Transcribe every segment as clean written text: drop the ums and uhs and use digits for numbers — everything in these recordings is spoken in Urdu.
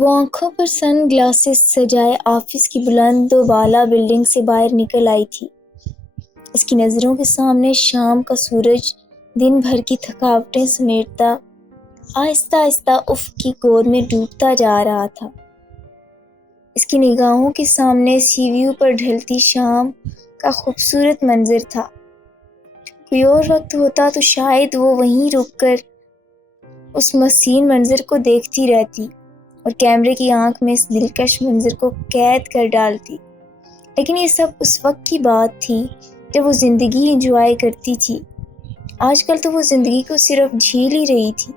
وہ آنکھوں پر سن گلاسز سجائے آفس کی بلند و بالا بلڈنگ سے باہر نکل آئی تھی۔ اس کی نظروں کے سامنے شام کا سورج دن بھر کی تھکاوٹیں سمیٹتا آہستہ آہستہ افق کی گود میں ڈوبتا جا رہا تھا۔ اس کی نگاہوں کے سامنے سی ویو پر ڈھلتی شام کا خوبصورت منظر تھا۔ کوئی اور وقت ہوتا تو شاید وہ وہیں رک کر اس حسین منظر کو دیکھتی رہتی اور کیمرے کی آنکھ میں اس دلکش منظر کو قید کر ڈالتی، لیکن یہ سب اس وقت کی بات تھی جب وہ زندگی انجوائے کرتی تھی۔ آج کل تو وہ زندگی کو صرف جھیل ہی رہی تھی۔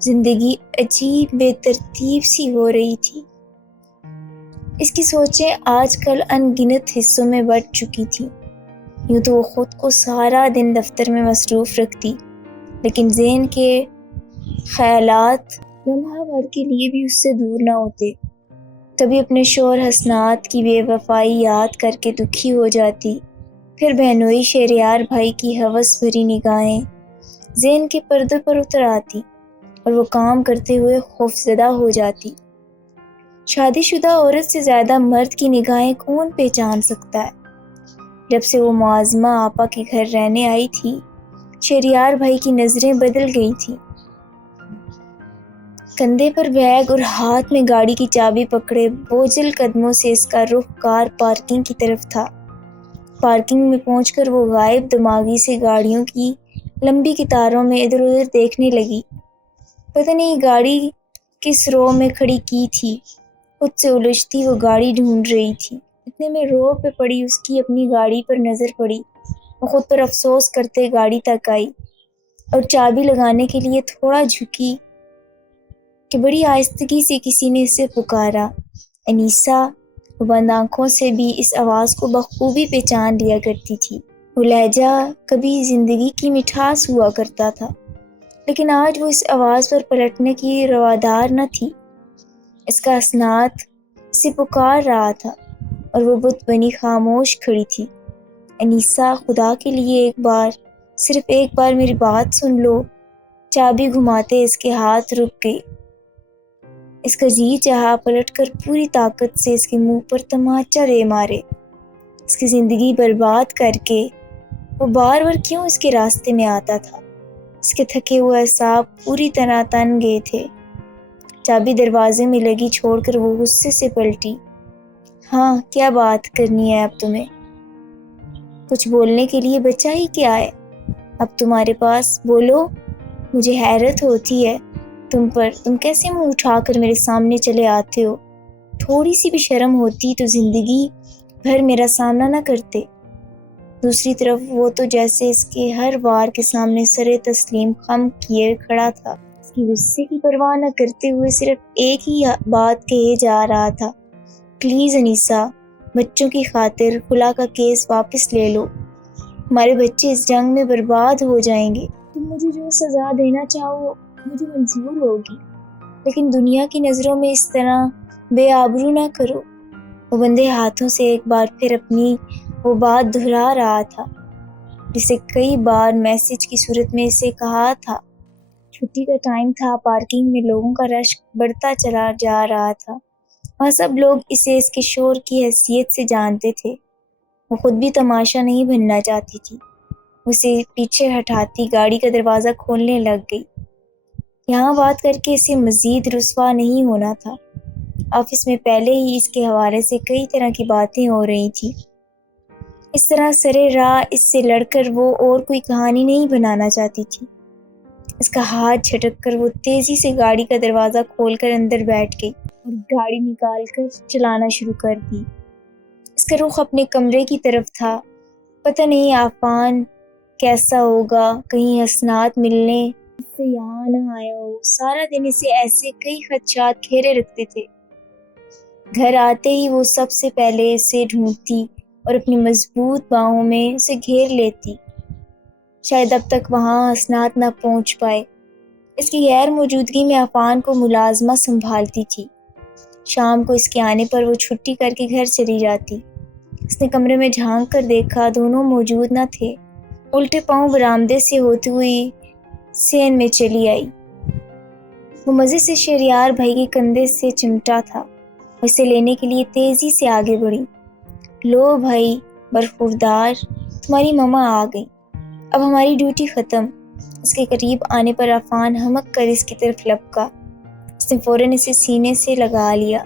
زندگی عجیب بے ترتیب سی ہو رہی تھی۔ اس کی سوچیں آج کل ان گنت حصوں میں بٹ چکی تھیں۔ یوں تو وہ خود کو سارا دن دفتر میں مصروف رکھتی، لیکن ذہن کے خیالات لمحہ بھر کے لیے بھی اس سے دور نہ ہوتے۔ کبھی اپنے شوہر حسنات کی بے وفائی یاد کر کے دکھی ہو جاتی، پھر بہنوئی شہریار بھائی کی ہوس بھری نگاہیں ذہن کے پردے پر اتر آتی اور وہ کام کرتے ہوئے خوفزدہ ہو جاتی۔ شادی شدہ عورت سے زیادہ مرد کی نگاہیں کون پہچان سکتا ہے؟ جب سے وہ معظمہ آپا کے گھر رہنے آئی تھی، شہریار بھائی کی نظریں بدل گئی تھیں۔ کندھے پر بیگ اور ہاتھ میں گاڑی کی چابی پکڑے بوجھل قدموں سے اس کا رخ کار پارکنگ کی طرف تھا۔ پارکنگ میں پہنچ کر وہ غائب دماغی سے گاڑیوں کی لمبی قطاروں میں ادھر ادھر دیکھنے لگی۔ پتہ نہیں گاڑی کس رو میں کھڑی کی تھی۔ خود سے الجھتی وہ گاڑی ڈھونڈ رہی تھی۔ اتنے میں روڈ پہ پڑی اس کی اپنی گاڑی پر نظر پڑی۔ وہ خود پر افسوس کرتے گاڑی تک آئی اور چابی لگانے کے لیے تھوڑا جھکی کہ بڑی آہستگی سے کسی نے اسے پکارا، انیسہ۔ وہ بند آنکھوں سے بھی اس آواز کو بخوبی پہچان لیا کرتی تھی۔ وہ لہجہ کبھی زندگی کی مٹھاس ہوا کرتا تھا، لیکن آج وہ اس آواز پر پلٹنے کی روادار نہ تھی۔ اس کا حسنات اسے پکار رہا تھا اور وہ بت بنی خاموش کھڑی تھی۔ انیسہ، خدا کے لیے ایک بار، صرف ایک بار میری بات سن لو۔ چابی گھماتے اس کے ہاتھ رک گئی۔ اس کا جی چاہا پلٹ کر پوری طاقت سے اس کے منہ پر تماچا دے مارے۔ اس کی زندگی برباد کر کے وہ بار بار کیوں اس کے راستے میں آتا تھا؟ اس کے تھکے ہوئے اعصاب پوری طرح تن گئے تھے۔ چابی دروازے میں لگی چھوڑ کر وہ غصے سے پلٹی۔ ہاں، کیا بات کرنی ہے اب تمہیں؟ کچھ بولنے کے لیے بچا ہی کیا ہے اب تمہارے پاس؟ بولو۔ مجھے حیرت ہوتی ہے تم کیسے منہ اٹھا کر میرے سامنے چلے آتے ہو؟ تھوڑی سی بھی شرم ہوتی تو زندگی بھر میرا سامنا نہ کرتے۔ دوسری طرف وہ تو جیسے اس کے ہر وار کے سامنے سر تسلیم خم کیے کھڑا تھا، اس کی غصے کی پرواہ نہ کرتے ہوئے صرف ایک ہی بات کہے جا رہا تھا، پلیز انیسہ، بچوں کی خاطر خلا کا کیس واپس لے لو۔ ہمارے بچے اس جنگ میں برباد ہو جائیں گے۔ تم مجھے جو سزا دینا چاہو مجھے منظور ہوگی، لیکن دنیا کی نظروں میں اس طرح بے آبرو نہ کرو۔ وہ بندے ہاتھوں سے ایک بار پھر اپنی وہ بات دہرا رہا تھا جسے کئی بار میسج کی صورت میں اسے کہا تھا۔ چھٹی کا ٹائم تھا، پارکنگ میں لوگوں کا رش بڑھتا چلا جا رہا تھا۔ وہاں سب لوگ اسے اس کے شور کی حیثیت سے جانتے تھے۔ وہ خود بھی تماشا نہیں بننا چاہتی تھی۔ اسے پیچھے ہٹاتی گاڑی کا دروازہ کھولنے لگ گئی۔ یہاں بات کر کے اسے مزید رسوا نہیں ہونا تھا۔ آفس میں پہلے ہی اس کے حوالے سے کئی طرح کی باتیں ہو رہی تھی۔ اس طرح سرے راہ اس سے لڑ کر وہ اور کوئی کہانی نہیں بنانا چاہتی تھی۔ اس کا ہاتھ جھٹک کر وہ تیزی سے گاڑی کا دروازہ کھول کر اندر بیٹھ گئی اور گاڑی نکال کر چلانا شروع کر دی۔ اس کا رخ اپنے کمرے کی طرف تھا۔ پتہ نہیں عفان کیسا ہوگا، کہیں حسنات ملنے اس سے یہاں نہ آیا ہو۔ سارا دن اسے ایسے کئی خدشات گھیرے رکھتے تھے۔ گھر آتے ہی وہ سب سے پہلے اسے ڈھونڈتی اور اپنی مضبوط باہوں میں اسے گھیر لیتی۔ شاید اب تک وہاں حسنات نہ پہنچ پائے۔ اس کی غیر موجودگی میں عفان کو ملازمہ سنبھالتی تھی۔ شام کو اس کے آنے پر وہ چھٹی کر کے گھر چلی جاتی۔ اس نے کمرے میں جھانک کر دیکھا، دونوں موجود نہ تھے۔ الٹے پاؤں برآمدے سے ہوتی ہوئی صحن میں چلی آئی۔ وہ مزے سے شہریار بھائی کے کندھے سے چمٹا تھا، اسے لینے کے لیے تیزی سے آگے بڑھی۔ لو بھائی برخوردار، تمہاری ماما آ گئی، اب ہماری ڈیوٹی ختم۔ اس کے قریب آنے پر عفان ہمک کر اس کی طرف لپکا۔ اس نے فوراً اسے سینے سے لگا لیا۔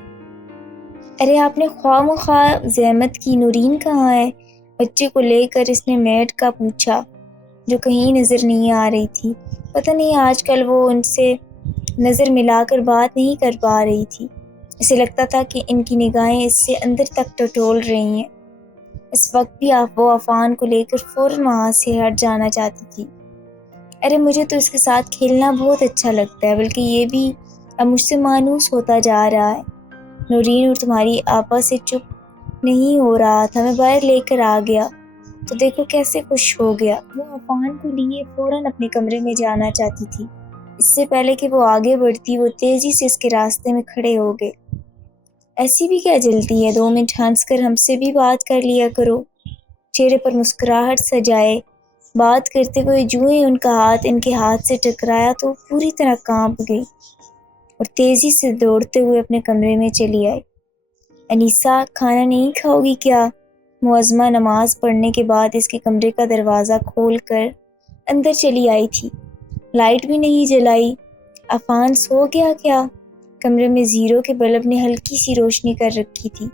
ارے آپ نے خواہ مخواہ زحمت کی، نورین کہاں ہے؟ بچے کو لے کر اس نے میڈ کا پوچھا، جو کہیں نظر نہیں آ رہی تھی۔ پتہ نہیں آج کل وہ ان سے نظر ملا کر بات نہیں کر پا رہی تھی۔ اسے لگتا تھا کہ ان کی نگاہیں اس سے اندر تک ٹٹول رہی ہیں۔ اس وقت بھی وہ عفان کو لے کر فوراً وہاں سے ہٹ جانا چاہتی تھی۔ ارے مجھے تو اس کے ساتھ کھیلنا بہت اچھا لگتا ہے، بلکہ یہ بھی اب مجھ سے مانوس ہوتا جا رہا ہے۔ نورین اور تمہاری آپا سے چپ نہیں ہو رہا تھا، میں باہر لے کر آ گیا تو دیکھو کیسے خوش ہو گیا۔ وہ عفان کو لیے فوراً اپنے کمرے میں جانا چاہتی تھی۔ اس سے پہلے کہ وہ آگے بڑھتی، وہ تیزی سے اس کے راستے میں کھڑے ہو گئے۔ ایسی بھی کیا جلتی ہے، 2 منٹ ہنس کر ہم سے بھی بات کر لیا کرو۔ چہرے پر مسکراہٹ سجائے بات کرتے ہوئے جوں ہی ان کا ہاتھ ان کے ہاتھ سے ٹکرایا تو پوری طرح کانپ گئی اور تیزی سے دوڑتے ہوئے اپنے کمرے میں چلی آئی۔ انیسہ، کھانا نہیں کھاؤ گی کیا؟ معظمہ نماز پڑھنے کے بعد اس کے کمرے کا دروازہ کھول کر اندر چلی آئی تھی۔ لائٹ بھی نہیں جلائی۔ عفان سو گیا کیا؟ کمرے میں زیرو کے بلب نے ہلکی سی روشنی کر رکھی تھی۔